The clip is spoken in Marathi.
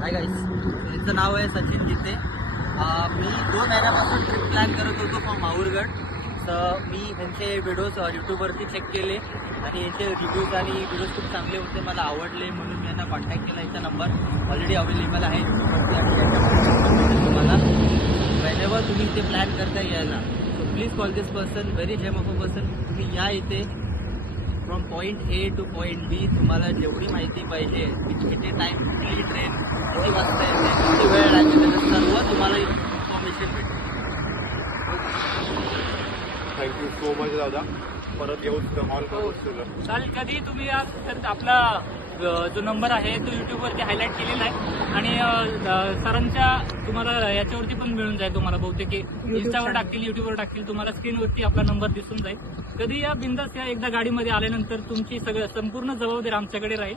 हाय गाईस, त्यांचं नाव आहे सचिन गीते. मी 2 महिन्यापासून ट्रिप प्लॅन करत होतो फ्रॉम माहूरगड. तर मी ह्यांचे व्हिडिओज यूट्यूबवरती चेक केले आणि यांचे रिव्ह्यूज आणि व्हिडिओज खूप चांगले होते, मला आवडले म्हणून मी यांना कॉन्टॅक्ट केला. यांचा नंबर ऑलरेडी अवेलेबल आहे यूट्यूबवरती आणि याच्यामध्ये तुम्हाला वेनेवर तुम्ही ते प्लॅन करता यायला. So please call this person, very gem of a person. तुम्ही या इथे from point A to point B. तुम्हाला जेवढी माहिती पाहिजे, किती टाईम, कुठली ट्रेन किती वाजता येते, किती वेळ लागते, त्याचं सर्व तुम्हाला इन्फॉर्मेशन भेटेल. थँक्यू सो मच दादा. परत येऊच कॉल करू तुला. चालेल, कधी तुम्ही आज तर आपला जो नंबर आहे तो यूट्यूबवरती हायलाईट केलेला आहे आणि सरांच्या तुम्हाला याच्यावरती पण मिळून जाईल. तुम्हाला बहुतेक इन्स्टावर टाकतील, युट्यूबवर टाकतील, तुम्हाला स्क्रीनवरती आपला नंबर दिसून जाईल. कधी या बिंदास या एकदा गाडीमध्ये आल्यानंतर तुमची संपूर्ण जबाबदारी आमच्याकडे राहील.